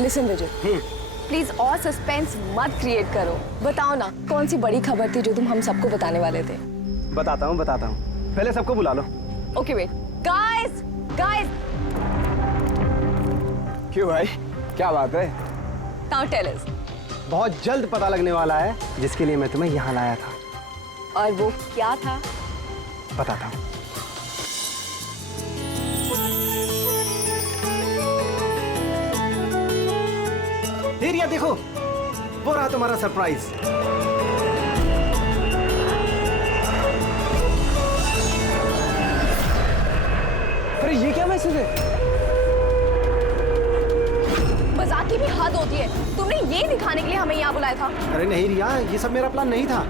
Listen Vijay, please और suspense मत create करो। बताओ ना, कौन सी बड़ी खबर थी जो तुम हम सबको बताने वाले थे? बताता हूँ। पहले सबको बुला लो। Okay wait, guys guys. क्यों भाई, क्या बात है? Now tell us. बहुत जल्द पता लगने वाला है जिसके लिए मैं तुम्हें यहाँ लाया था। और वो क्या था? बताता हूँ। रिया देखो, वो रहा तुम्हारा सरप्राइज। अरे ये क्या मैसेज है? मजाक की भी हद होती है। तुमने ये दिखाने के लिए हमें यहाँ बुलाया था? अरे नहीं रिया, ये सब मेरा प्लान नहीं था।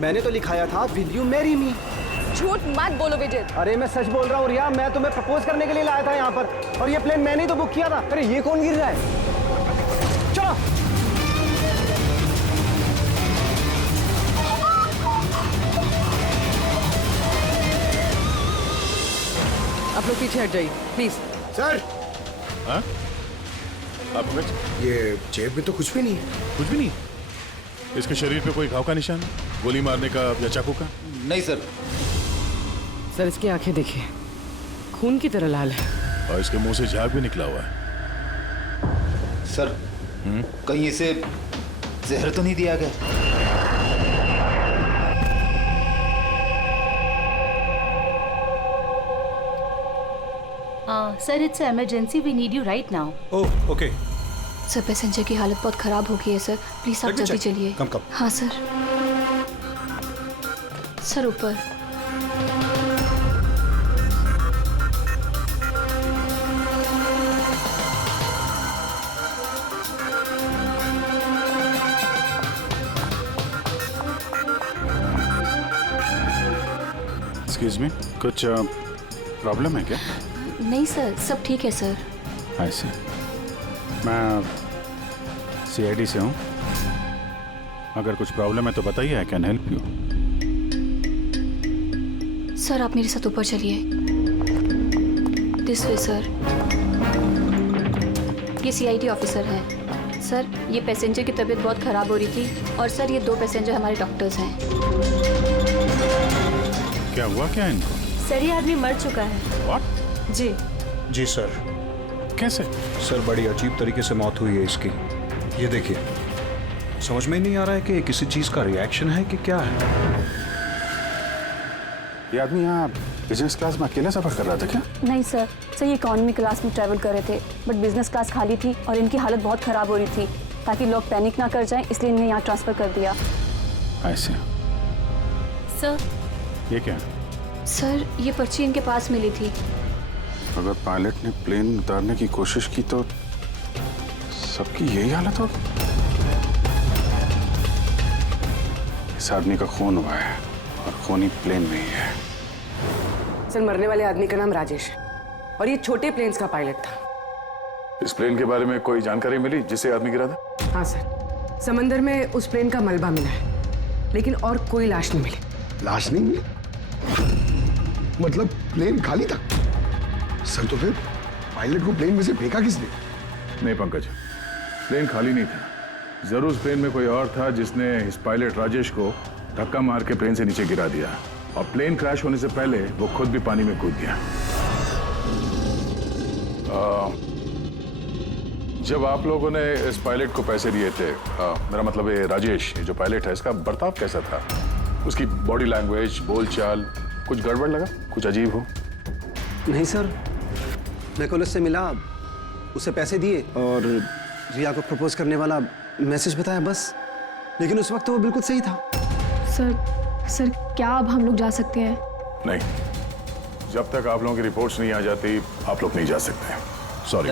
मैंने तो लिखाया था विल यू मैरी मी। झूठ मत बोलो विजय। अरे मैं सच बोल रहा हूँ रिया, मैं तुम्हें प्रपोज करने के लिए लाया था यहाँ पर, और ये प्लेन मैंने ही तो बुक किया था। अरे ये कौन गिर रहा है? चलो। आप लोग पीछे हट जाइए प्लीज। सर, हाँ? आप ये जेब में तो कुछ भी नहीं है। कुछ भी नहीं? इसके शरीर पे कोई घाव का निशान, गोली मारने का या चाकू का? नहीं सर। सर इसकी आंखें देखिए, खून की तरह लाल है। और इसके मुंह से झाग भी निकला हुआ है। सर, कहीं इसे जहर तो नहीं दिया गया? Sir it's emergency, we need you right now. Oh okay. Sir passenger की हालत बहुत खराब हो गई है सर, प्लीज आप जल्दी चलिए। कम। हाँ सर। सर ऊपर। एक्सक्यूज मी, कुछ प्रॉब्लम है क्या? नहीं सर, सब ठीक है सर। ऐसे मैं सीआईडी से हूँ, अगर कुछ प्रॉब्लम है तो बताइए, I can help you. Sir आप मेरे साथ ऊपर चलिए। This way sir. ये सीआईडी ऑफिसर है। सर ये पैसेंजर की तबीयत बहुत ख़राब हो रही थी, और सर ये 2 पैसेंजर हमारे डॉक्टर्स हैं। क्या हुआ क्या इनको? सर ये आदमी मर चुका है। What? जी सर। कैसे? सर बड़ी अजीब तरीके से मौत हुई है इसकी। ये देखिए, समझ में ही नहीं आ रहा है कि किसी चीज का रिएक्शन है कि क्या है। ये आदमी यहाँ बिजनेस क्लास में अकेले सफर कर रहा था क्या? नहीं सर, सर ये इकॉनमी क्लास में ट्रैवल कर रहे थे, बट बिजनेस क्लास खाली थी और इनकी हालत बहुत ख़राब हो रही थी। ताकि लोग पैनिक ना कर जाएं, इसलिए इन्हें यहाँ ट्रांसफ़र कर दिया। ऐसे सर ये क्या? सर ये पर्ची इनके पास मिली थी। अगर पायलट ने प्लेन उतारने की कोशिश की तो सबकी यही हालत होगी। इस आदमी का खून हुआ है और खून ही प्लेन में ही है। सर मरने वाले आदमी का नाम राजेश है और ये छोटे प्लेन्स का पायलट था। इस प्लेन के बारे में कोई जानकारी मिली जिससे आदमी गिरा था? हाँ सर, समंदर में उस प्लेन का मलबा मिला है, लेकिन और कोई लाश नहीं मिली। लाश नहीं मिली? मतलब प्लेन खाली था? सर तो फिर पायलट को प्लेन में से फेंका किसने? नहीं पंकज, प्लेन खाली नहीं था। जरूर उस प्लेन में कोई और था जिसने इस पायलट राजेश को धक्का मार के प्लेन से नीचे गिरा दिया, और प्लेन क्रैश होने से पहले वो खुद भी पानी में कूद गया। जब आप लोगों ने इस पायलट को पैसे दिए थे, मेरा मतलब है राजेश, ये जो पायलट है, इसका बर्ताव कैसा था? उसकी बॉडी लैंग्वेज, बोलचाल, कुछ गड़बड़ लगा? कुछ अजीब हो? नहीं सर, मैं कल उससे मिला, उसे पैसे दिए और रिया को प्रपोज करने वाला मैसेज बताया बस। लेकिन उस वक्त तो वो बिल्कुल सही था। सर क्या अब हम लोग जा सकते हैं? नहीं, जब तक आप लोगों की रिपोर्ट्स नहीं आ जाती आप लोग नहीं जा सकते। सॉरी।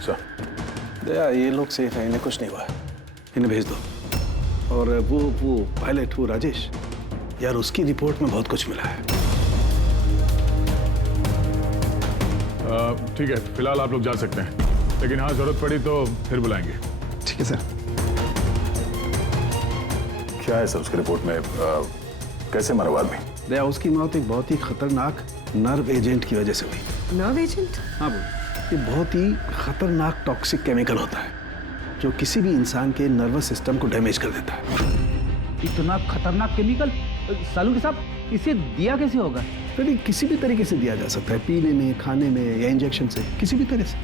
सर दया, ये लोग सेफ हैं, इन्हें कुछ नहीं हुआ, इन्हें भेज दो। और वो पायलट, वो राजेश, यार उसकी रिपोर्ट में बहुत कुछ मिला है। ठीक है, फिलहाल आप लोग जा सकते हैं, लेकिन हाँ जरूरत पड़ी तो फिर बुलाएंगे। ठीक है सर। क्या है सर उसकी रिपोर्ट में? कैसे मरा वो आदमी? दया, उसकी मौत एक बहुत ही खतरनाक नर्व एजेंट की वजह से हुई। Nerve agent? हाँ बोल। ये बहुत ही खतरनाक टॉक्सिक केमिकल होता है जो किसी भी इंसान के नर्वस सिस्टम को डैमेज कर देता है। इतना खतरनाक केमिकल सालू साहब इसे दिया कैसे होगा? तो किसी भी तरीके से दिया जा सकता है, पीने में, खाने में या इंजेक्शन से, किसी भी तरह से।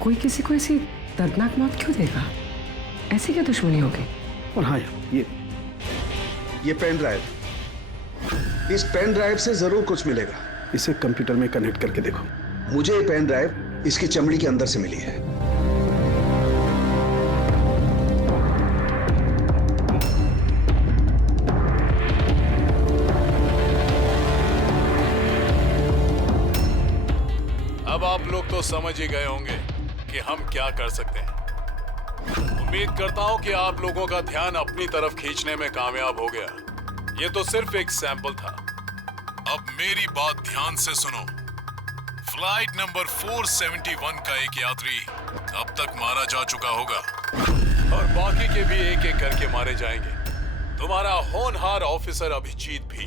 कोई किसी को ऐसी दर्दनाक मौत क्यों देगा? ऐसी क्या दुश्मनी होगी? और हाँ, ये पेन ड्राइव, इस पेन ड्राइव से जरूर कुछ मिलेगा। इसे कंप्यूटर में कनेक्ट करके देखो। मुझे ये पेन ड्राइव इसकी चमड़ी के अंदर से मिली है। अब आप लोग तो समझ ही गए होंगे कि हम क्या कर सकते हैं। उम्मीद करता हूं कि आप लोगों का ध्यान अपनी तरफ खींचने में कामयाब हो गया। ये तो सिर्फ एक सैंपल था। अब मेरी बात ध्यान से सुनो। फ्लाइट नंबर 471 का एक यात्री अब तक मारा जा चुका होगा और बाकी के भी एक एक करके मारे जाएंगे। तुम्हारा होनहार ऑफिसर अभिजीत भी।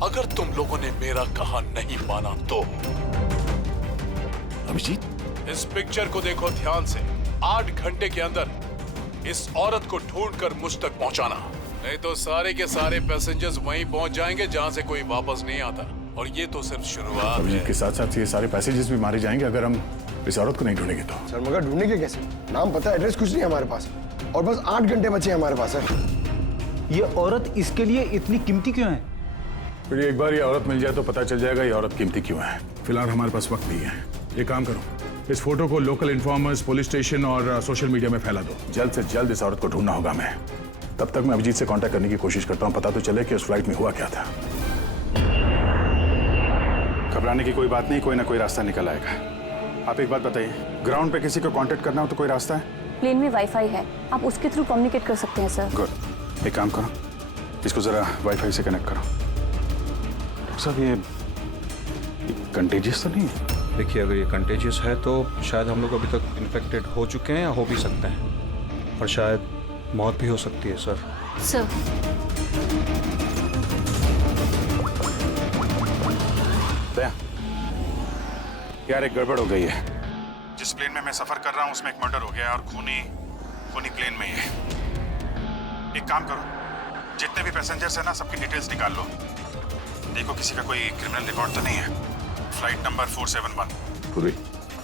अगर तुम लोगों ने मेरा कहा नहीं माना तो अभिजीत, इस पिक्चर को देखो ध्यान से। 8 घंटे के अंदर इस औरत को ढूंढकर मुझ तक पहुंचाना, नहीं तो सारे के सारे पैसेंजर्स वहीं पहुंच जाएंगे जहां से कोई वापस नहीं आता। और ये तो सिर्फ शुरुआत है। अभिजीत के साथ साथ ये सारे पैसेंजर्स भी मारे जाएंगे अगर हम इस औरत को नहीं ढूंढेंगे तो। सर मगर ढूंढेंगे कैसे? नाम पता, एड्रेस कुछ नहीं है हमारे पास, और बस 8 घंटे बचे हैं हमारे पास। सर ये औरत इसके लिए इतनी कीमती क्यों है? फिर एक बार ये औरत मिल जाए तो पता चल जाएगा ये औरत कीमती क्यों है। फिलहाल हमारे पास वक्त नहीं है। एक काम करो, इस फोटो को लोकल इन्फॉर्मर्स, पुलिस स्टेशन और सोशल मीडिया में फैला दो। जल्द से जल्द इस औरत को ढूंढना होगा हमें। तब तक मैं अभिजीत से कांटेक्ट करने की कोशिश करता हूं, पता तो चले कि उस फ्लाइट में हुआ क्या था। घबराने की कोई बात नहीं, कोई ना कोई रास्ता निकल आएगा। आप एक बात बताइए, ग्राउंड पे किसी को कांटेक्ट करना हो तो कोई रास्ता है? प्लेन में वाईफाई है, आप उसके थ्रू कम्युनिकेट कर सकते हैं सर। गुड, एक काम करो, इसको जरा वाईफाई से कनेक्ट करो। डॉक्टर साहब, ये कंटेजियस तो नहीं है? देखिए, अगर ये कंटेजियस है तो शायद हम लोग अभी तक इन्फेक्टेड हो चुके हैं या हो भी सकते हैं, और शायद मौत भी हो सकती है सर। सर, यार एक गड़बड़ हो गई है। जिस प्लेन में मैं सफर कर रहा हूँ उसमें एक मर्डर हो गया है और खूनी प्लेन में ही है। एक काम करो, जितने भी पैसेंजर्स हैं ना, सबकी डिटेल्स निकाल लो। देखो किसी का कोई क्रिमिनल रिकॉर्ड तो नहीं है। Flight number 471। पूरी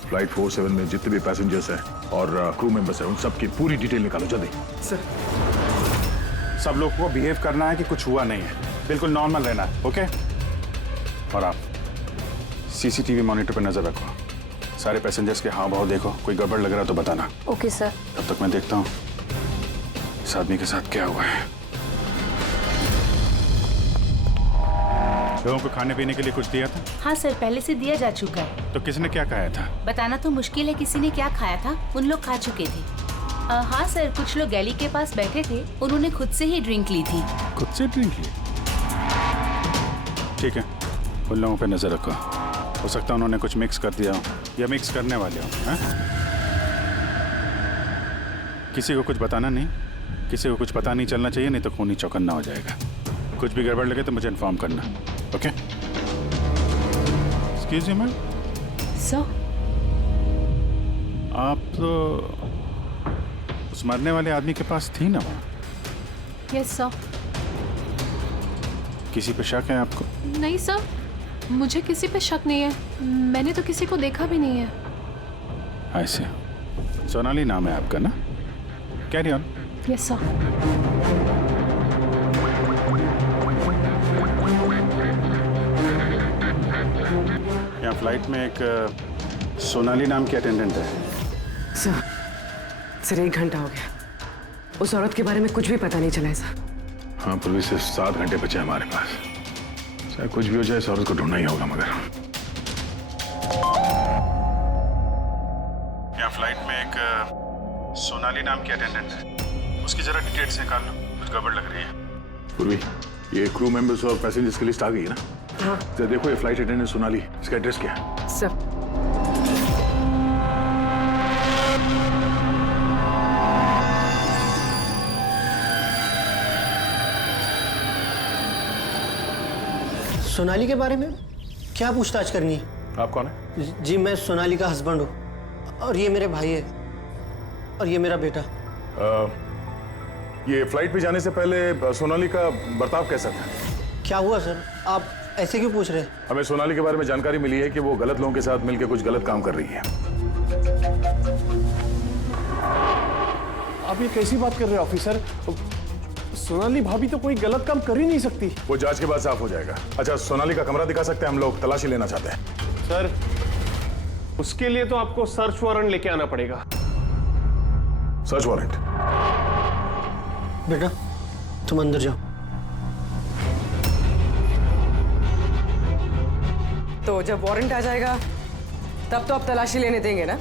फ्लाइट 47 में जितने भी पैसेंजर्स हैं और क्रू मेंबर्स हैं, उन सबकी पूरी डिटेल निकालो जल्दी। सर, सब लोग को बिहेव करना है कि कुछ हुआ नहीं है, बिल्कुल नॉर्मल रहना है, ओके? और आप सीसीटीवी मॉनिटर पर नजर रखो, सारे पैसेंजर्स के हाव भाव देखो, कोई गड़बड़ लग रहा है तो बताना। Okay sir. तब तक मैं देखता हूँ इस आदमी के साथ क्या हुआ है। लोगों को खाने पीने के लिए कुछ दिया था? हाँ सर, पहले से दिया जा चुका है। तो किसने क्या खाया था? बताना तो मुश्किल है किसी ने क्या खाया था, उन लोग खा चुके थे। हाँ सर, कुछ लोग गैली के पास बैठे थे, उन्होंने खुद से ही ड्रिंक ली थी। खुद से ड्रिंक ली? ठीक है, उन लोगों पे नजर रखो, हो सकता है उन्होंने कुछ मिक्स कर दिया हो या मिक्स करने वाले हो। किसी को कुछ बताना नहीं, किसी को कुछ पता नहीं चलना चाहिए, नहीं तो खूनी चौकन्ना हो जाएगा। कुछ भी गड़बड़ लगे तो मुझे इन्फॉर्म करना, okay? Excuse me ma'am. Sir, आप तो उस मरने वाले आदमी के पास थी ना वहाँ? Yes sir. किसी पे शक है आपको? नहीं सर, मुझे किसी पे शक नहीं है, मैंने तो किसी को देखा भी नहीं है। ऐसे सोनाली नाम है आपका ना? Carry on. Yes sir. यहाँ फ्लाइट में एक सोनाली नाम की अटेंडेंट है। सर 1 घंटा हो गया, उस औरत के बारे में कुछ भी पता नहीं चला है सर। हाँ, पूर्वी से 7 घंटे बचे हमारे पास। चाहे कुछ भी हो जाए, इस औरत को ढूंढना ही होगा। मगर यहाँ फ्लाइट में एक सोनाली नाम की अटेंडेंट है, उसकी जरा डिटेल्स निकाल लो, कुछ गड़बड़ लग रही है। पूर्वी, ये क्रू मेंबर्स और पैसेंजर्स की लिस्ट आ गई है ना? हाँ। तो देखो, ये फ्लाइट अटेंडेंट सोनाली, इसका एड्रेस क्या है? सर, सोनाली के बारे में क्या पूछताछ करनी है? आप कौन है? जी मैं सोनाली का हस्बैंड हूँ और ये मेरे भाई है और ये मेरा बेटा। ये फ्लाइट पे जाने से पहले सोनाली का बर्ताव कैसा था? क्या हुआ सर, आप ऐसे क्यों पूछ रहे हैं? हमें सोनाली के बारे में जानकारी मिली है कि वो गलत लोगों के साथ मिलकर कुछ गलत काम कर रही है। आप ये कैसी बात कर रहे हैं ऑफिसर? सोनाली भाभी तो कोई गलत काम कर ही नहीं सकती। वो जांच के बाद साफ हो जाएगा। अच्छा, सोनाली का कमरा दिखा सकते हैं? हम लोग तलाशी लेना चाहते हैं। सर, उसके लिए तो आपको सर्च वारंट लेके आना पड़ेगा। Search warrant? बेटा तुम अंदर जाओ। तो जब वारंट आ जाएगा तब तो आप तलाशी लेने देंगे ना?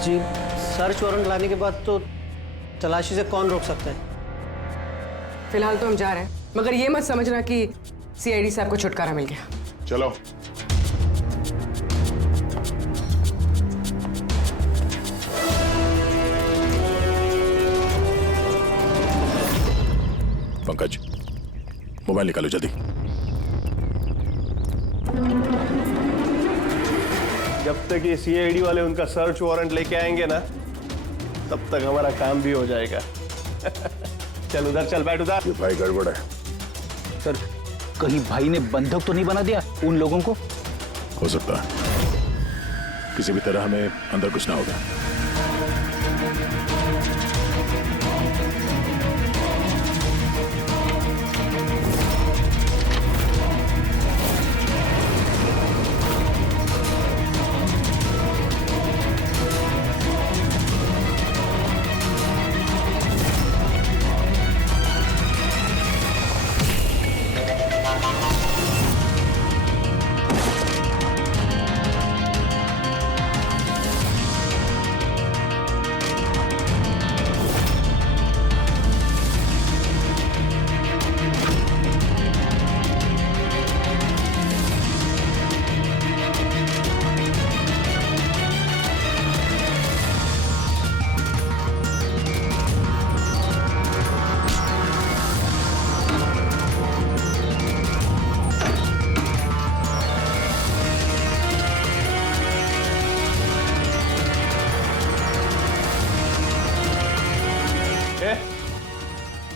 जी सर्च वारंट लाने के बाद तो तलाशी से कौन रोक सकता है? फिलहाल तो हम जा रहे हैं, मगर ये मत समझना कि सीआईडी से आपको छुटकारा मिल गया। चलो। पंकज, मोबाइल निकालो जल्दी। जब तक ये सीआईडी वाले उनका सर्च वारंट लेके आएंगे ना, तब तक हमारा काम भी हो जाएगा। चल उधर चल, बैठ उधर। ये भाई गड़बड़ है। सर, कहीं भाई ने बंधक तो नहीं बना दिया उन लोगों को? हो सकता है। किसी भी तरह हमें अंदर कुछ ना होगा।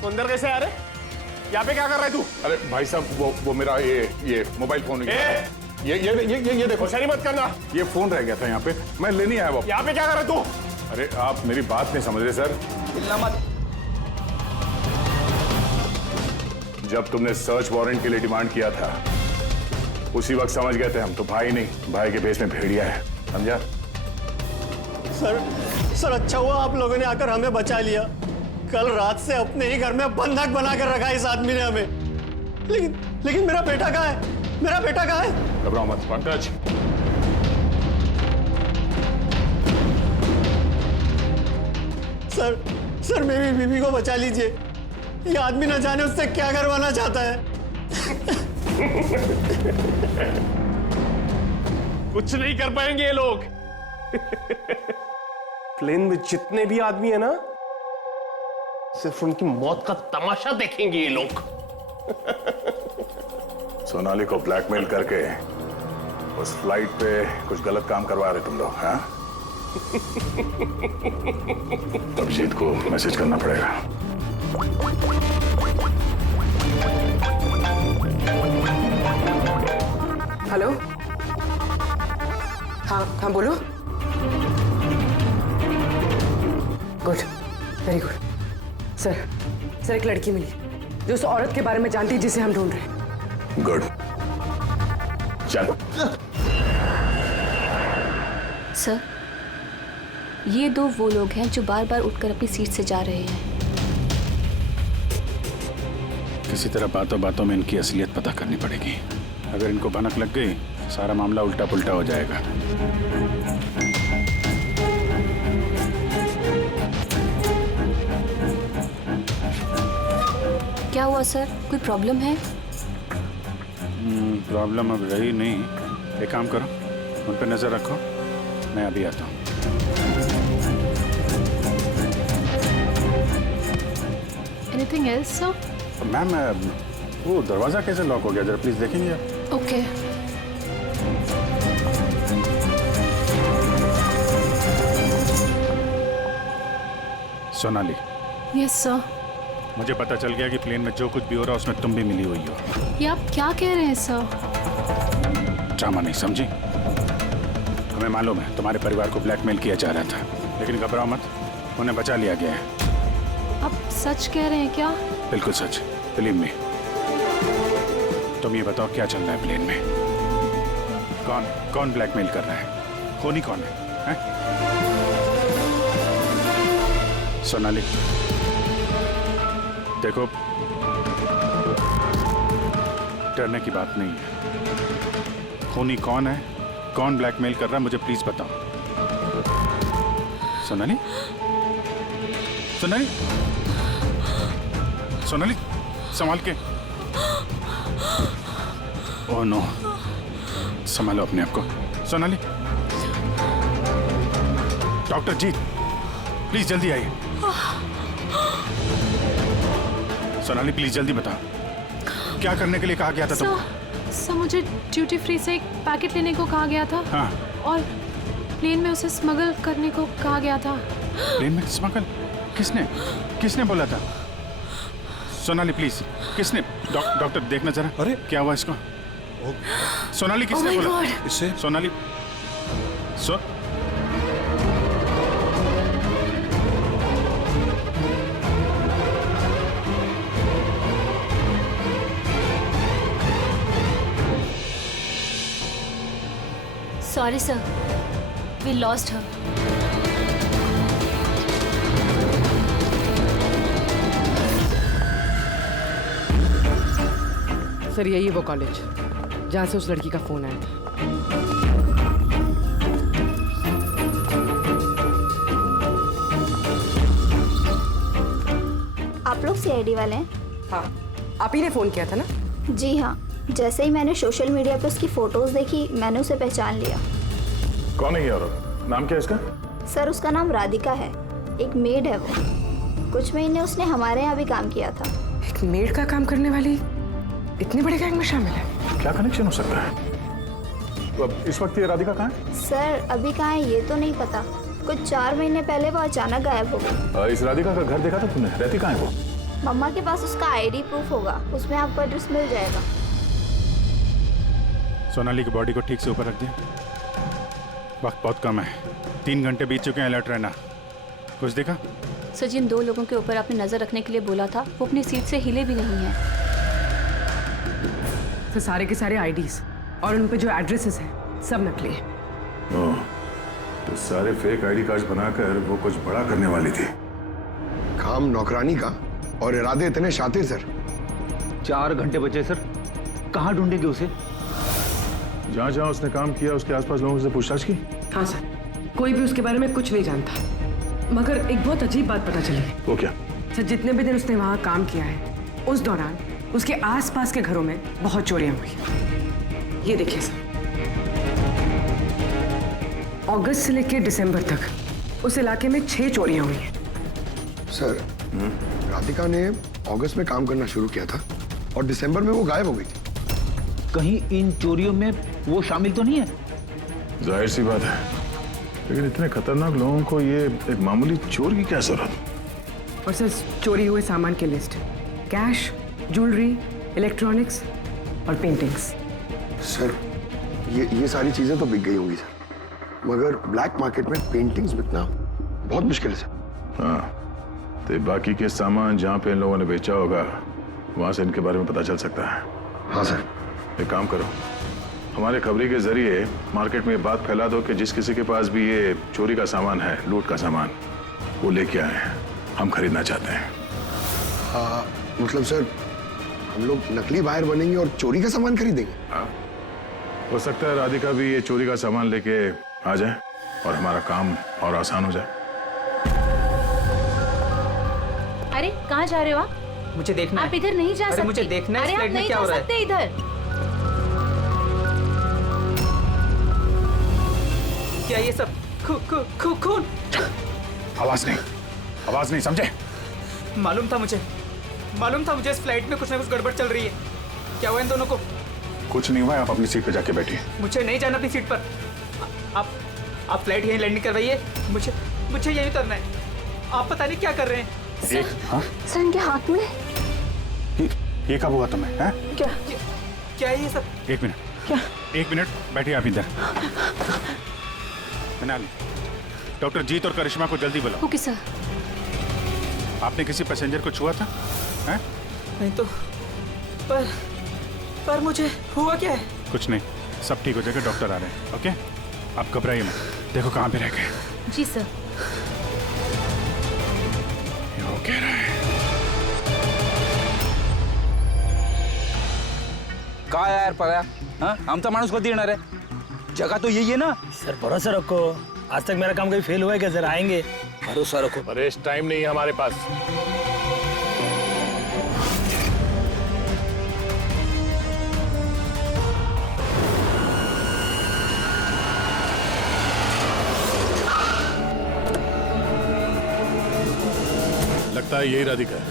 अंदर कैसे आ रहे? यहाँ पे क्या कर रहा है तू? अरे भाई साहब, वो मेरा ये मोबाइल फोन ये देखो। होशियारी मत करना। ये फोन रह गया था यहाँ पे, मैं लेने आया। यहाँ पे क्या कर रहा है तू? अरे आप मेरी बात नहीं समझ रहे सर। हिलना मत। जब तुमने सर्च वारंट के लिए डिमांड किया था, उसी वक्त समझ गए थे हम तो भाई नहीं, भाई के भेष में भेड़िया है, समझा? सर अच्छा हुआ आप लोगों ने आकर हमें बचा लिया। कल रात से अपने ही घर में बंधक बनाकर रखा इस आदमी ने हमें। लेकिन मेरा बेटा कहाँ है? मेरा बेटा कहाँ है? घबराओ मत पंकज। सर मेरी बीवी को बचा लीजिए। ये आदमी न जाने उससे क्या करवाना चाहता है। कुछ नहीं कर पाएंगे ये लोग। प्लेन में जितने भी आदमी है ना, सिर्फ उनकी मौत का तमाशा देखेंगे ये लोग। सोनाली को ब्लैकमेल करके उस फ्लाइट पे कुछ गलत काम करवा रहे तुम लोग, हाँ? अभिजीत को मैसेज करना पड़ेगा। हेलो, हाँ बोलो। Good, very good. सर एक लड़की मिली जो उस औरत के बारे में जानती है जिसे हम ढूंढ रहे हैं। गुड, चलो। सर, ये दो वो लोग हैं जो बार बार उठकर अपनी सीट से जा रहे हैं। किसी तरह बातों बातों में इनकी असलियत पता करनी पड़ेगी। अगर इनको भनक लग गई, सारा मामला उल्टा पुल्टा हो जाएगा। क्या हुआ सर, कोई प्रॉब्लम है? प्रॉब्लम अब रही नहीं। एक काम करो, उन पर नजर रखो, मैं अभी आता हूँ। Anything else, sir? मैम, वो दरवाजा कैसे लॉक हो गया, जरा प्लीज देखेंगे आप? ओके। Sonali, yes sir. मुझे पता चल गया कि प्लेन में जो कुछ भी हो रहा है उसमें तुम भी मिली हुई हो। ये आप क्या कह रहे हैं सर? ड्रामा नहीं समझी? हमें मालूम है तुम्हारे परिवार को ब्लैकमेल किया जा रहा था, लेकिन घबराओ मत, उन्हें बचा लिया गया है। आप सच कह रहे हैं क्या? बिल्कुल सच, बिलीव मी। तुम ये बताओ क्या चल रहा है प्लेन में? कौन ब्लैकमेल कर रहा है? खूनी कौन है? सोनाली देखो, डरने की बात नहीं है। खूनी कौन है, कौन ब्लैकमेल कर रहा है, मुझे प्लीज बताओ। सोनाली, सोनाली, सोनाली, संभाल के। ओह नो, संभालो अपने आप को। सोनाली, डॉक्टर जी प्लीज जल्दी आइए। सोनाली प्लीज जल्दी बताओ, क्या करने के लिए कहा गया था तुम? सर मुझे ड्यूटी फ्री से एक पैकेट लेने को कहा गया था। हाँ। और प्लेन में उसे स्मगल करने को कहा गया था। प्लेन में स्मगल? किसने बोला था? सोनाली प्लीज, किसने? डॉक्टर देखना जरा। अरे क्या हुआ इसको? सोनाली किसने बोला? इससे Sonali Sorry, sir. We lost her. Sir यही वो कॉलेज जहाँ से उस लड़की का फोन आया था। आप लोग सीआईडी वाले हैं? हाँ, आप ही ने फोन किया था ना? जी हाँ, जैसे ही मैंने सोशल मीडिया पे उसकी फोटोज देखी मैंने उसे पहचान लिया। कौन है ये औरत? नाम क्या है इसका? सर उसका नाम राधिका है, एक मेड है वो। कुछ महीने उसने हमारे यहाँ भी काम किया था। एक मेड का काम करने वाली इतने बड़े गैंग में शामिल है? क्या कनेक्शन हो सकता है? तो अब इस वक्त ये राधिका कहाँ है? सर अभी कहाँ है ये तो नहीं पता, कुछ 4 महीने पहले वो अचानक गायब हो गई। इस राधिका का घर देखा था तुमने? रहती कहाँ है वो? मम्मा के पास उसका आईडी प्रूफ होगा, उसमें आपको एड्रेस मिल जाएगा। सोनाली की बॉडी को ठीक से ऊपर रख दिया। वक्त बहुत कम है, 3 घंटे बीत चुके हैं, अलर्ट रहना। कुछ देखा? सर जिन 2 लोगों के ऊपर आपने नजर रखने के लिए बोला था वो अपनी सीट से हिले भी नहीं है। तो सारे के सारे आईडीज और उन पे जो एड्रेसेस हैं सब नकली हैं। ओह, तो सारे फेक आईडी कार्ड्स बनाकर वो कुछ बड़ा करने वाली थी। काम नौकरानी का और इरादे इतने शातिर सर। 4 घंटे बचे सर, कहाँ ढूंढेंगे उसे? जहाँ जहाँ उसने काम किया उसके आसपास लोगों से पूछताछ की? हाँ सर, कोई भी उसके बारे में कुछ नहीं जानता, मगर एक बहुत अजीब बात पता चली। वो क्या? सर जितने भी दिन उसने वहाँ काम किया है उस दौरान उसके आसपास के घरों में बहुत चोरियां हुई। ये देखिए सर, अगस्त से लेकर दिसंबर तक उस इलाके में 6 चोरियां हुई हैं। सर राधिका ने अगस्त में काम करना शुरू किया था और दिसंबर में वो गायब हो गई थी। कहीं इन चोरियों में वो शामिल तो नहीं है? जाहिर सी बात है, लेकिन इतने खतरनाक लोगों को ये एक मामूली चोर की क्या जरूरत? और सर चोरी हुए सामान की लिस्ट, कैश, ज्वेलरी, इलेक्ट्रॉनिक्स और पेंटिंग्स। सर ये सारी चीजें तो बिक गई होंगी सर, मगर ब्लैक मार्केट में पेंटिंग्स बिकना बहुत मुश्किल है सर। हाँ, तो बाकी के सामान जहाँ पे इन लोगों ने बेचा होगा वहां से इनके बारे में पता चल सकता है। हाँ सर। एक काम करो, हमारे खबरी के जरिए मार्केट में ये बात फैला दो कि जिस किसी के पास भी ये चोरी का सामान है, लूट का सामान, वो लेके आए हैं, हम खरीदना चाहते हैं। मतलब सर हम लोग नकली बायर बनेंगे और चोरी का सामान खरीदेंगे? हाँ, हो सकता है राधिका भी ये चोरी का सामान लेके आ जाए और हमारा काम और आसान हो जाए। अरे कहाँ जा रहे हो आप? मुझे देखना आप इधर नहीं जा सकते। मुझे देखना है अरे आप नहीं जा सकते इधर। क्या ये सब खून? आवाज नहीं, समझे? मालूम था मुझे इस फ्लाइट में कुछ ना कुछ गड़बड़ चल रही है। क्या हुआ इन दोनों को? कुछ नहीं हुआ, आप अपनी सीट पे जाके बैठिए। मुझे नहीं जाना अपनी सीट पर। आप फ्लाइट यहीं लैंडिंग करवाइए, मुझे यहीं उतरना है। आप पता नहीं क्या कर रहे हैं। हाँ? सर इनके हाथ में ये कब हुआ तुम्हें? हैं? क्या है ये सब? एक मिनट। क्या? एक मिनट बैठिए आप इधर। मनाली, डॉक्टर जीत और करिश्मा को जल्दी बुलाओ। Okay sir. आपने किसी पैसेंजर को छुआ था? हैं? नहीं तो पर मुझे हुआ क्या है? कुछ नहीं, सब ठीक हो जाएगा, डॉक्टर आ रहे हैं। ओके, आप घबराइए मत। देखो कहाँ पे रह गए। जी सर। ये वो कह रहा है। काय यार पगा, हाँ? आमचा माणूस कधी येणार आहे? जगह तो यही है ना। सर भरोसा रखो, आज तक मेरा काम कभी फेल हुआ है क्या? सर आएंगे, भरोसा रखो। परेश, टाइम नहीं है हमारे पास। लगता है यही राधिका है।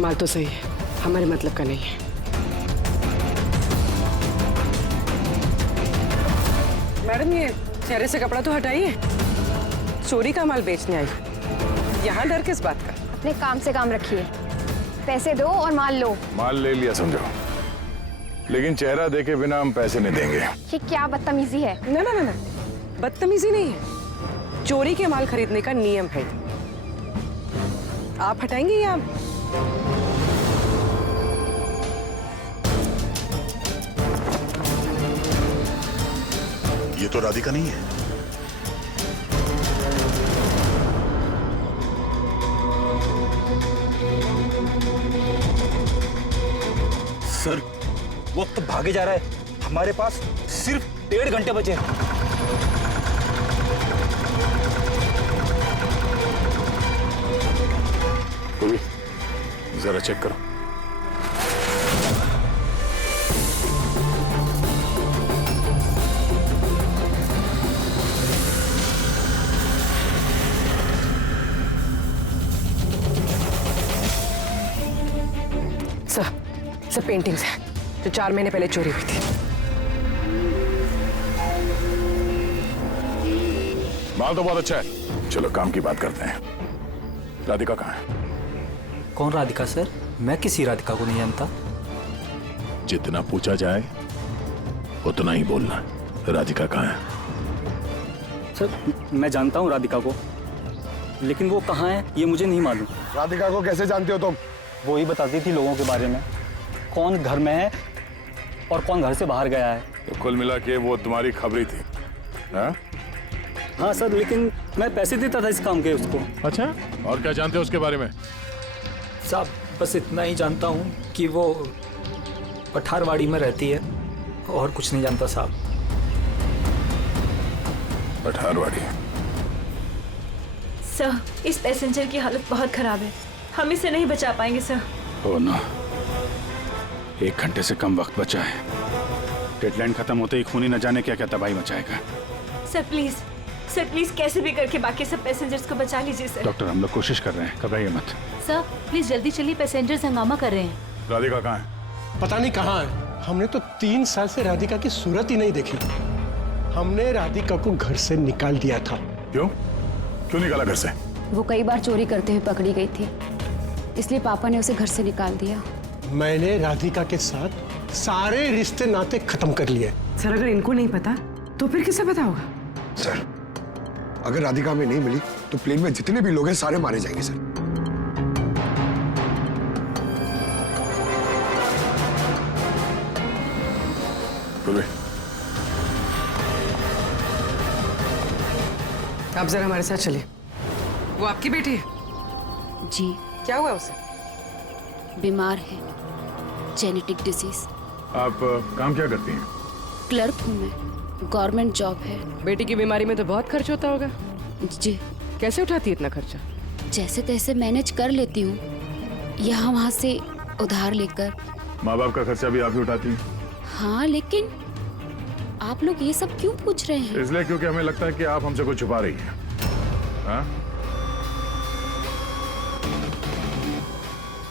माल तो सही है, हमारे मतलब का नहीं है। मैडम ये चेहरे से कपड़ा तो हटाइए, चोरी का माल बेचने आई। यहाँ डर किस बात का? अपने काम से काम रखिए, पैसे दो और माल लो। माल ले लिया समझो, लेकिन चेहरा देखे बिना हम पैसे नहीं देंगे। ये क्या बदतमीजी है? ना ना ना ना, बदतमीजी नहीं है, चोरी के माल खरीदने का नियम है। आप हटाएंगे या ये तो राधिका नहीं है। सर वक्त भागे जा रहा है, हमारे पास सिर्फ 1.5 घंटे बचे हैं। जरा चेक करो। सब पेंटिंग्स हैं जो 4 महीने पहले चोरी हुई थी। माल तो बहुत अच्छा है, चलो काम की बात करते हैं। राधिका कहाँ है? कौन राधिका सर? मैं किसी राधिका को नहीं जानता। जितना पूछा जाए उतना ही बोलना। राधिका कहाँ है? सर मैं जानता हूँ राधिका को, लेकिन वो कहाँ है ये मुझे नहीं मालूम। राधिका को कैसे जानते हो तुम? वो ही बताती थी लोगों के बारे में, कौन घर में है और कौन घर से बाहर गया है। तो कुल मिला के वो तुम्हारी खबरी थी? हाँ? हाँ सर, लेकिन मैं पैसे देता था इस काम के उसको। अच्छा, और क्या जानते हो उसके बारे में? साहब बस इतना ही जानता हूँ कि वो पठारवाड़ी में रहती है, और कुछ नहीं जानता साहब। पठारवाड़ी? सर इस पैसेंजर की हालत बहुत खराब है, हम इसे नहीं बचा पाएंगे सर। ओ नो, 1 घंटे से कम वक्त बचा है। डेडलाइन खत्म होते ही खूनी न जाने क्या क्या तबाही मचाएगा। सर प्लीज कैसे भी करके बाकी सब पैसेंजर्स को बचा लीजिए सर। डॉक्टर हम लोग कोशिश कर रहे हैं, घबराइए मत। सर प्लीज जल्दी चलिए, पैसेंजर्स हंगामा कर रहे हैं। राधिका कहाँ है? पता नहीं कहाँ है। हमने तो 3 साल से राधिका की सूरत ही नहीं देखी। हमने राधिका को घर से निकाल दिया था। क्यों निकाला घर से? वो कई बार चोरी करते हुए पकड़ी गई थी, इसलिए पापा ने उसे घर से निकाल दिया। मैंने राधिका के साथ सारे रिश्ते नाते खत्म कर लिए। सर अगर इनको नहीं पता तो फिर किसे पता होगा? सर अगर राधिका हमें नहीं मिली तो प्लेन में जितने भी लोग हैं सारे मारे जाएंगे सर। आप जरा हमारे साथ चलिए। वो आपकी बेटी है? जी। क्या हुआ उसे? बीमार है, जेनेटिक डिजीज। आप काम क्या करती हैं? क्लर्क हूँ मैं, गवर्नमेंट जॉब है। बेटी की बीमारी में तो बहुत खर्च होता होगा। जी। कैसे उठाती है इतना खर्चा? जैसे तैसे मैनेज कर लेती हूँ, यहाँ वहाँ से उधार लेकर। माँ बाप का खर्चा भी आप ही उठाती हैं। हाँ, लेकिन आप लोग ये सब क्यों पूछ रहे हैं? इसलिए क्योंकि हमें लगता है कि आप हमसे कुछ छुपा रही हैं। हाँ?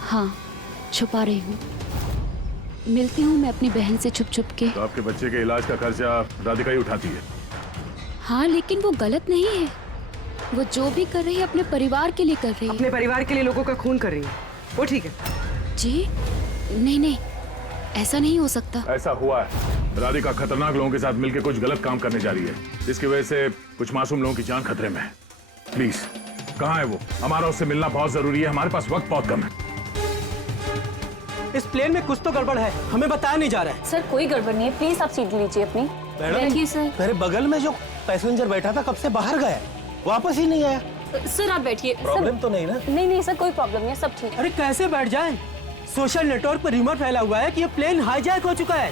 हाँ, छुपा रही हूँ। मिलती हूँ मैं अपनी बहन से छुप छुप के। तो आपके बच्चे के इलाज का खर्चा राधिका ही उठाती है। हाँ, लेकिन वो गलत नहीं है। वो जो भी कर रही है अपने परिवार के लिए कर रही है। अपने परिवार के लिए लोगों का खून कर रही है, वो ठीक है। जी नहीं, ऐसा नहीं हो सकता। ऐसा हुआ है। राधिका खतरनाक लोगों के साथ मिलकर कुछ गलत काम करने जा रही है, जिसकी वजह से कुछ मासूम लोगों की जान खतरे में है। प्लीज, कहाँ है वो? हमारा उससे मिलना बहुत जरूरी है, हमारे पास वक्त बहुत कम है। इस प्लेन में कुछ तो गड़बड़ है, हमें बताया नहीं जा रहा है। सर कोई गड़बड़ नहीं है, प्लीज आप सीट लीजिए अपनी। मैडम, सर मेरे बगल में जो पैसेंजर बैठा था कब से बाहर गया है, वापस ही नहीं आया। सर आप बैठिए। प्रॉब्लम तो नहीं ना? नहीं सर, कोई प्रॉब्लम नहीं है, सब ठीक है। अरे कैसे बैठ जाए? सोशल नेटवर्क पर रिमोट फैला हुआ है कि ये प्लेन हाईजैक हो चुका है।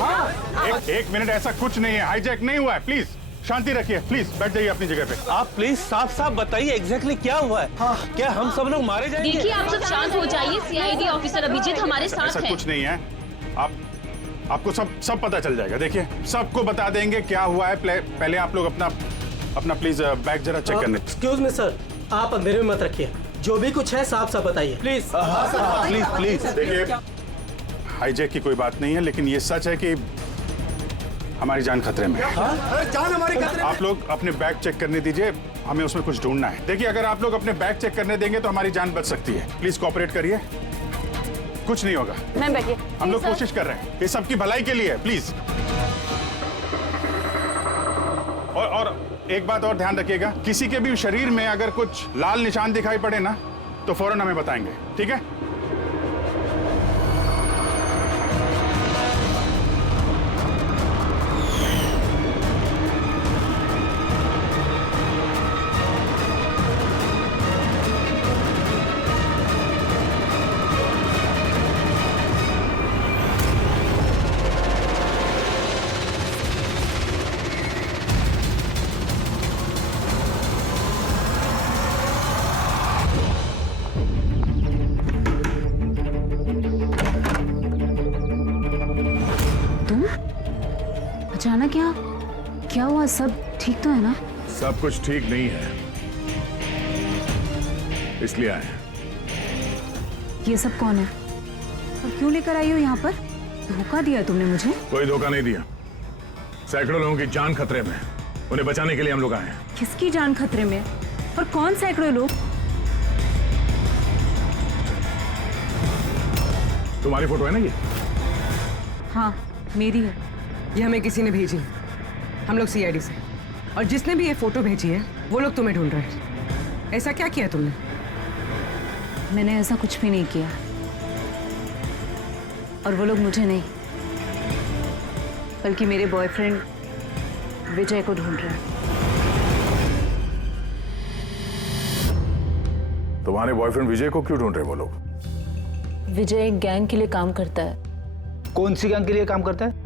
हाँ? एक मिनट, ऐसा कुछ नहीं है, हाईजैक नहीं हुआ है। प्लीज शांति रखिए, प्लीज बैठ जाइए अपनी जगह पे। आप प्लीज साफ साफ बताइए एग्जैक्टली क्या हुआ है। हाँ, क्या हम सब लोग मारे जाएंगे? देखिए आप सब शांत हो जाइए। सीआईडी ऑफिसर अभिजीत हमारे साथ ऐसा है। कुछ नहीं है, आपको सब पता चल जाएगा। देखिए सबको बता देंगे क्या हुआ है। पहले आप लोग अपना प्लीज बैग जरा चेक करने। एक्सक्यूज मी सर, आप अंधेरे में मत रखिए, जो भी कुछ है साफ साफ बताइए प्लीज। Please please. देखिए हाईजैक की कोई बात नहीं है, लेकिन ये सच है कि हमारी जान खतरे में है। जान हमारी खतरे में? आप लोग अपने बैग चेक करने दीजिए, हमें उसमें कुछ ढूंढना है। देखिए अगर आप लोग अपने बैग चेक करने देंगे तो हमारी जान बच सकती है। प्लीज कोऑपरेट करिए, कुछ नहीं होगा। मैम बैठिए। हम लोग कोशिश कर रहे हैं, ये सबकी भलाई के लिए है। प्लीज। और एक बात और ध्यान रखिएगा, किसी के भी शरीर में अगर कुछ लाल निशान दिखाई पड़े ना तो फौरन हमें बताएंगे, ठीक है? अचानक क्या हुआ? सब ठीक तो है ना? सब कुछ ठीक नहीं है, इसलिए आए हैं। ये सब कौन है और क्यों लेकर आई हो यहाँ पर? धोखा दिया तुमने मुझे। कोई धोखा नहीं दिया, सैकड़ों लोगों की जान खतरे में, उन्हें बचाने के लिए हम लोग आए हैं। किसकी जान खतरे में और कौन सैकड़ों लोग? तुम्हारी फोटो है ना ये? हाँ मेरी है। ये हमें किसी ने भेजी है, हम लोग सीआईडी से, और जिसने भी ये फोटो भेजी है वो लोग तुम्हें ढूंढ रहे हैं। ऐसा क्या किया तुमने? मैंने ऐसा कुछ भी नहीं किया, और वो लोग मुझे नहीं बल्कि मेरे बॉयफ्रेंड विजय को ढूंढ रहे हैं। तुम्हारे बॉयफ्रेंड विजय को क्यों ढूंढ रहे वो लोग? विजय एक गैंग के लिए काम करता है। कौन सी गैंग के लिए काम करता है?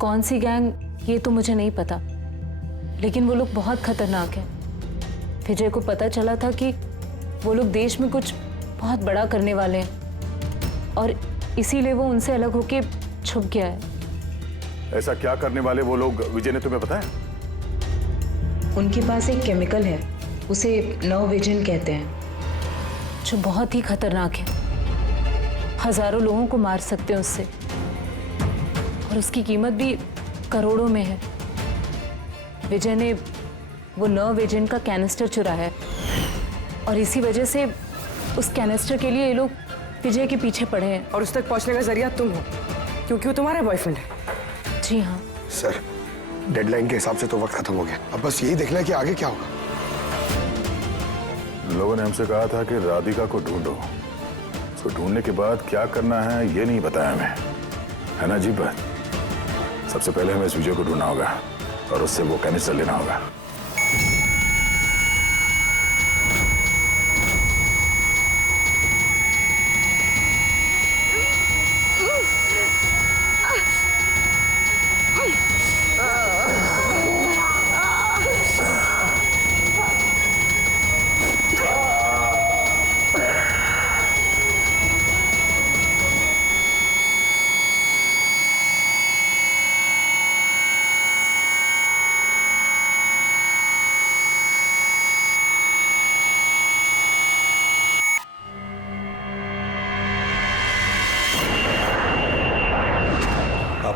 कौन सी गैंग ये तो मुझे नहीं पता, लेकिन वो लोग बहुत खतरनाक हैं। विजय को पता चला था कि वो लोग देश में कुछ बहुत बड़ा करने वाले हैं, और इसीलिए वो उनसे अलग होके छुप गया है। ऐसा क्या करने वाले वो लोग विजय ने तुम्हें बताया? उनके पास एक केमिकल है, उसे नव विजन कहते हैं, जो बहुत ही खतरनाक है। हजारों लोगों को मार सकते हैं उससे, और उसकी कीमत भी करोड़ों में है। विजय ने वो नव एजेंट का कैनिस्टर चुराया है, और इसी वजह से उस कैनिस्टर के लिए ये लोग विजय के पीछे पड़े हैं। और उस तक पहुंचने का जरिया तुम हो, क्योंकि वो तुम्हारा बॉयफ्रेंड है। जी हाँ सर, डेडलाइन के हिसाब से तो वक्त खत्म हो गया, अब बस यही देखना है कि आगे क्या होगा। लोगों ने हमसे कहा था कि राधिका को ढूंढो, उसको ढूंढने के बाद क्या करना है ये नहीं बताया हमें, है ना? अजीब बात। सबसे पहले हमें इस विजय को ढूंढना होगा और उससे वो कैनिस्टर लेना होगा।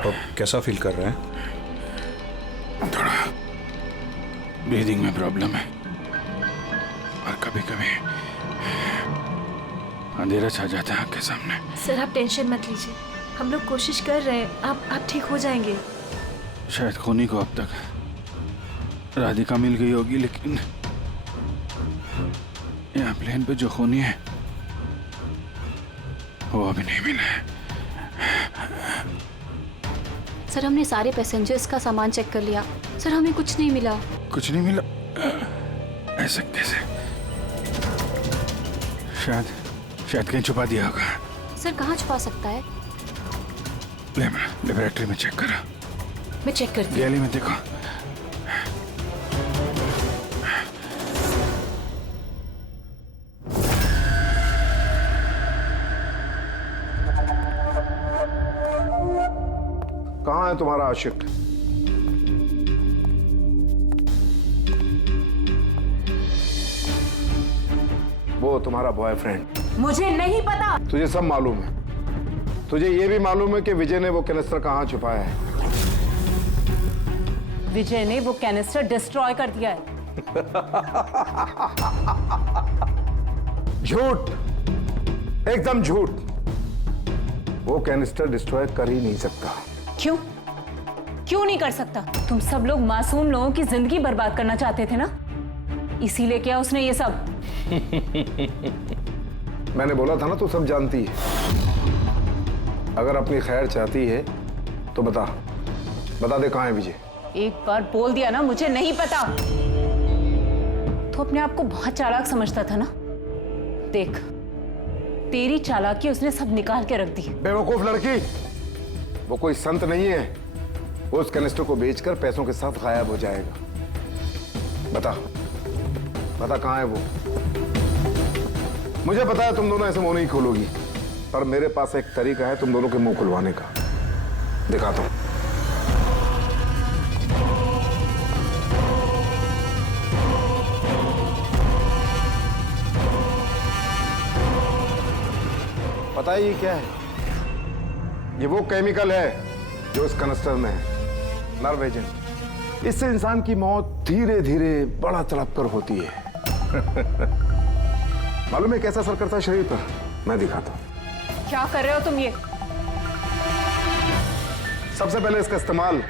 आप अब कैसा फील कर रहे हैं? थोड़ा ब्रीदिंग में प्रॉब्लम है और कभी कभी अंधेरा छा जाता है आंख के सामने। सर आप टेंशन मत लीजिए, हम लोग कोशिश कर रहे हैं, आप ठीक हो जाएंगे। शायद खूनी को अब तक राधिका मिल गई होगी, लेकिन यहाँ प्लेन पे जो खूनी है वो अभी नहीं मिला है। सर हमने सारे पैसेंजर्स का सामान चेक कर लिया, सर हमें कुछ नहीं मिला। कुछ नहीं मिला? ऐसा कैसे? शायद कहीं छुपा दिया होगा। सर कहाँ छुपा सकता है? लेबोरेटरी में चेक करो। मैं चेक करती हूँ। गैली में देखो। कहाँ है तुम्हारा आशिक? वो तुम्हारा बॉयफ्रेंड। मुझे नहीं पता। तुझे सब मालूम है। तुझे ये भी मालूम है कि विजय ने वो कैनिस्टर कहाँ छुपाया है। विजय ने वो कैनिस्टर डिस्ट्रॉय कर दिया है। झूठ, एकदम झूठ। वो कैनिस्टर डिस्ट्रॉय कर ही नहीं सकता। क्यों नहीं कर सकता? तुम सब लोग मासूम लोगों की जिंदगी बर्बाद करना चाहते थे ना, इसीलिए किया उसने ये सब। मैंने बोला था ना, तू सब जानती है। अगर अपनी खैर चाहती है तो बता दे कहाँ है विजय। एक बार बोल दिया ना मुझे नहीं पता, तो अपने आप को बहुत चालाक समझता था ना। देख, तेरी चालाकी उसने सब निकाल के रख दी। बेवकूफ लड़की, वो कोई संत नहीं है। वो उस कैनिस्टर को बेचकर पैसों के साथ गायब हो जाएगा। बता कहाँ है वो। मुझे पता है तुम दोनों ऐसे मुंह नहीं खोलोगी, पर मेरे पास एक तरीका है तुम दोनों के मुंह खुलवाने का। दिखाता हूं। पता है ये क्या है? ये वो केमिकल है जो इस कनस्टर में है, नर्व एजेंट। इससे इंसान की मौत धीरे धीरे बड़ा तड़प कर होती है। मालूम है कैसा असर करता है शरीर पर? मैं दिखाता हूं। क्या कर रहे हो तुम ये? सबसे पहले इसका इस्तेमाल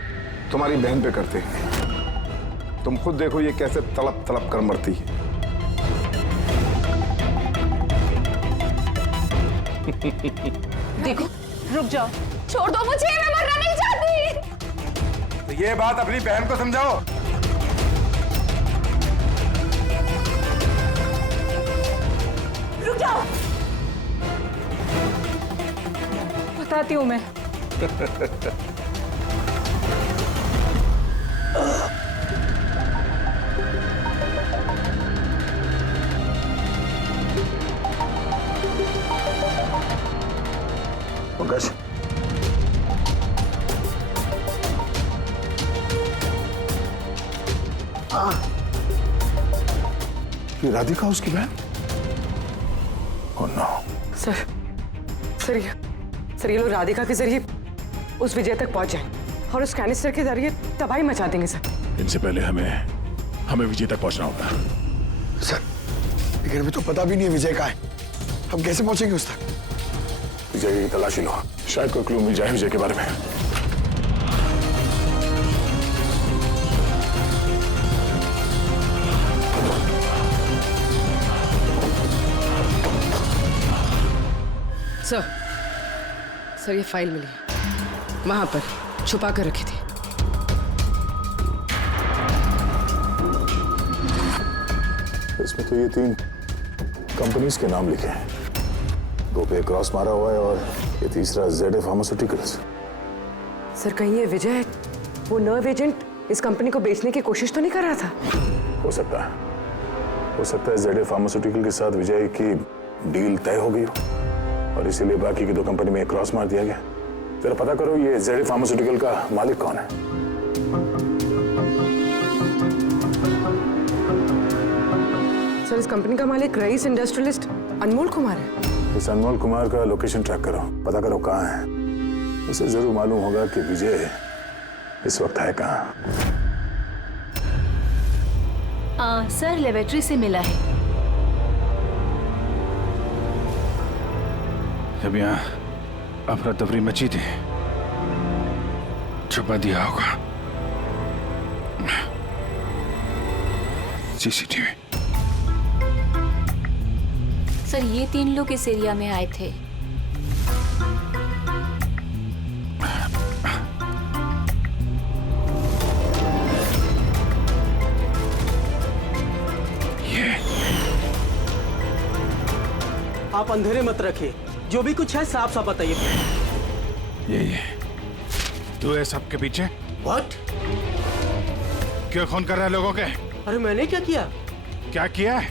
तुम्हारी बहन पे करते हैं। तुम खुद देखो ये कैसे तड़प तड़प कर मरती है। देखो, रुक जाओ। छोड़ दो मुझे, मैं मरना नहीं चाहती। तो ये बात अपनी बहन को समझाओ। रुक जाओ, बताती हूं मैं। पंकज, ये राधिका उसकी बहन? Oh no. सर ये लोग राधिका के जरिए उस विजय तक पहुंच जाएंगे और उस कैनिस्टर के जरिए तबाही मचा देंगे सर। इनसे पहले हमें विजय तक पहुंचना होगा। सर, लेकिन हमें तो पता भी नहीं है विजय कहाँ है। हम कैसे पहुंचेंगे उस तक? विजय की तलाशी लो, शायद कोई क्लू मिल जाए विजय के बारे में। सर ये फाइल मिली है, वहां पर छुपा कर रखी थी। इसमें तो ये 3 कंपनीज के नाम लिखे हैं। 2 पे क्रॉस मारा हुआ है और ये तीसरा ZA फार्मास्यूटिकल्स। सर कहीं ये विजय वो नर्व एजेंट इस कंपनी को बेचने की कोशिश तो नहीं कर रहा था? हो सकता है ZA फार्मास्यूटिकल के साथ विजय की डील तय हो गई हो और इसीलिए बाकी की 2 कंपनी में क्रॉस मार दिया गया। जरा पता करो ये ZA फार्मास्यूटिकल का मालिक कौन है। सर इस कंपनी का मालिक रईस इंडस्ट्रियलिस्ट अनमोल कुमार है। इस अनमोल कुमार का लोकेशन ट्रैक करो, पता करो कहाँ है। उसे जरूर मालूम होगा कि विजय इस वक्त है कहाँ। सर लेबोरेटरी से मिला है। जब यहाँ अफरा तफरी मची थी, छुपा दिया होगा सीसीटीवी। सर ये 3 लोग इस एरिया में आए थे। आप अंधेरे मत रखिए, जो भी कुछ है साफ साफ बताइए। ये तू है सबके पीछे? व्हाट? क्यों खून कर रहा है लोगों के? अरे मैंने क्या किया? क्या किया है?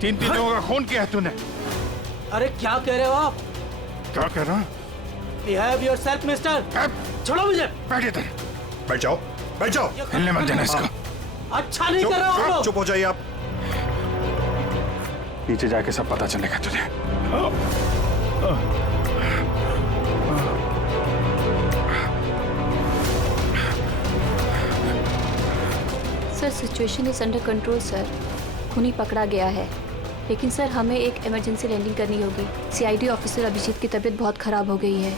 3 लोगों का खून किया है तूने। अरे क्या कह रहे हो आप? क्या कह रहा हूँ? Behave yourself, mister. छोड़ो मुझे। बैठ इधर। बैठ जाओ, बैठ जाओ। हिलने मत देना इसको। अच्छा नहीं कर रहे हो। चुप हो जाइए आप। नीचे जाके सब पता चलेगा तुझे। Sir situation is under control sir. खूनी पकड़ा गया है, लेकिन सर हमें एक इमरजेंसी लैंडिंग करनी होगी। सीआईडी ऑफिसर अभिजीत की तबीयत बहुत खराब हो गई है।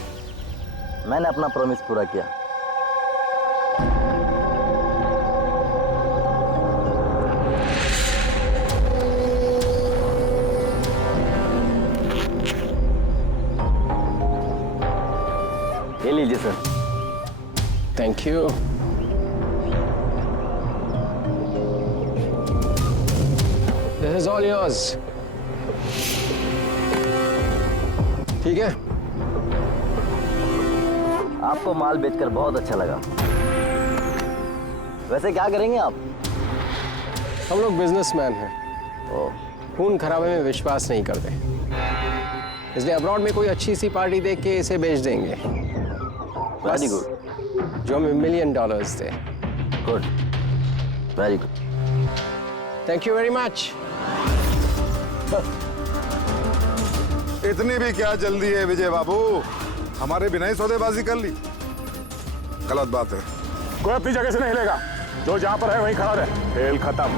मैंने अपना प्रॉमिस पूरा किया। ये लीजिए sir. Thank you. This is all yours. ठीक है? आपको माल बेचकर बहुत अच्छा लगा। वैसे क्या करेंगे आप? हम लोग बिजनेसमैन हैं। खून खराबे में विश्वास नहीं करते, इसलिए अब्रॉड में कोई अच्छी सी पार्टी देख के इसे बेच देंगे। Very good. जो हमें $1 मिलियन थे। Good, very good. Thank you very much. इतनी भी क्या जल्दी है विजय बाबू? हमारे बिना ही सौदेबाजी कर ली। गलत बात है। कोई अपनी जगह से नहीं हिलेगा। जो जहां पर है वहीं खड़ा रहे। खेल खत्म।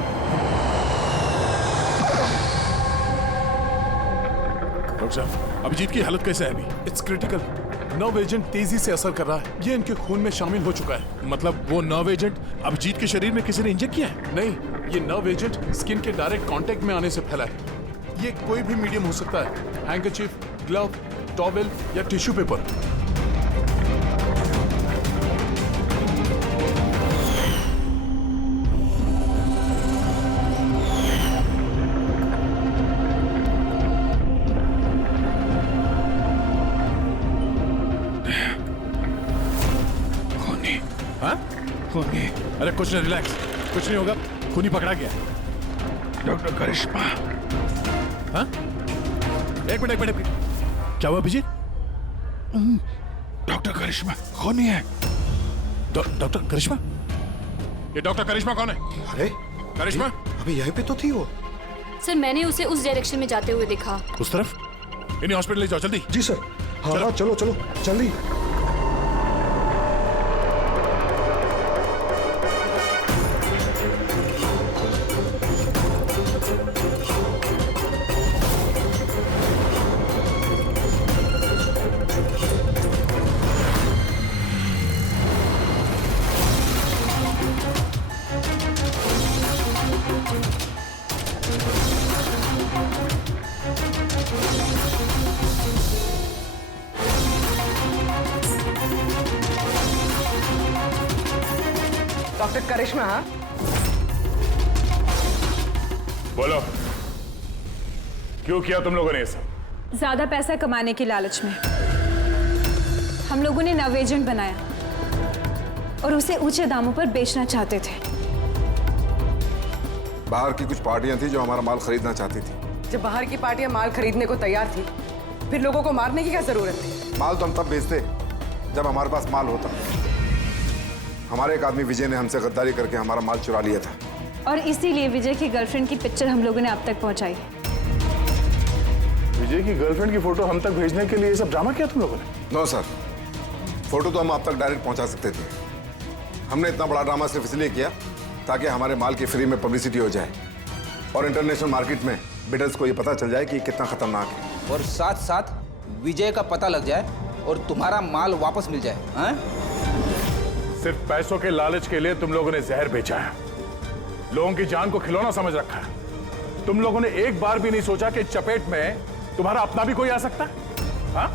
डॉक्टर साहब, अभिजीत की हालत कैसे है अभी? It's critical. नर्व एजेंट तेजी से असर कर रहा है। ये इनके खून में शामिल हो चुका है। मतलब वो नर्व एजेंट अभिजीत के शरीर में किसी ने इंजेक्ट किया है? नहीं, ये नर्व एजेंट स्किन के डायरेक्ट कांटेक्ट में आने से फैला है। ये कोई भी मीडियम हो सकता है। हैंकरचीफ, ग्लव, टॉवेल या टिश्यू पेपर। खूनी। अरे कुछ नहीं, रिलैक्स, कुछ नहीं होगा। खूनी पकड़ा गया। डॉक्टर करिश्मा। हाँ? एक मिनट। क्या हुआ अभिजीत? डॉक्टर करिश्मा खूनी है। डॉक्टर करिश्मा? ये डॉक्टर करिश्मा कौन है? अरे करिश्मा अभी यहीं पे तो थी वो। सर मैंने उसे उस डायरेक्शन में जाते हुए देखा। उस तरफ? इन्हें हॉस्पिटल ले जाओ जल्दी। जी सर। हाँ, चलो जल्दी। डॉक्टर करिश्मा। हाँ बोलो, क्यों किया तुम लोगों ने ये सब? ज्यादा पैसा कमाने की लालच में हम लोगों ने नव एजेंट बनाया और उसे ऊंचे दामों पर बेचना चाहते थे। बाहर की कुछ पार्टियां थी जो हमारा माल खरीदना चाहती थी। जब बाहर की पार्टियां माल खरीदने को तैयार थी, फिर लोगों को मारने की क्या जरूरत थी? माल तो हम तब बेचते जब हमारे पास माल होता। हमारे एक आदमी विजय ने हमसे गद्दारी करके हमारा माल चुरा लिया था, और इसीलिए विजय की गर्लफ्रेंड की पिक्चर हम लोगों ने अब तक पहुंचाई। विजय की गर्लफ्रेंड की फोटो हम तक भेजने के लिए ये सब ड्रामा किया तुम लोगों ने? नो सर, फोटो तो हम आप तक डायरेक्ट पहुंचा सकते थे। हमने इतना बड़ा ड्रामा सिर्फ इसलिए किया ताकि हमारे माल की फ्री में पब्लिसिटी हो जाए और इंटरनेशनल मार्केट में बिडर्स को ये पता चल जाए कि कितना खतरनाक है, और साथ साथ विजय का पता लग जाए और तुम्हारा माल वापस मिल जाए। हाँ? सिर्फ पैसों के लालच के लिए तुम लोगों ने जहर बेचा है, लोगों की जान को खिलौना समझ रखा है। तुम लोगों ने एक बार भी नहीं सोचा कि चपेट में तुम्हारा अपना भी कोई आ सकता है। हाँ?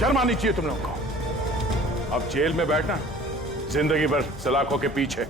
शर्म आनी चाहिए तुम लोगों को। अब जेल में बैठना जिंदगी भर सलाखों के पीछे।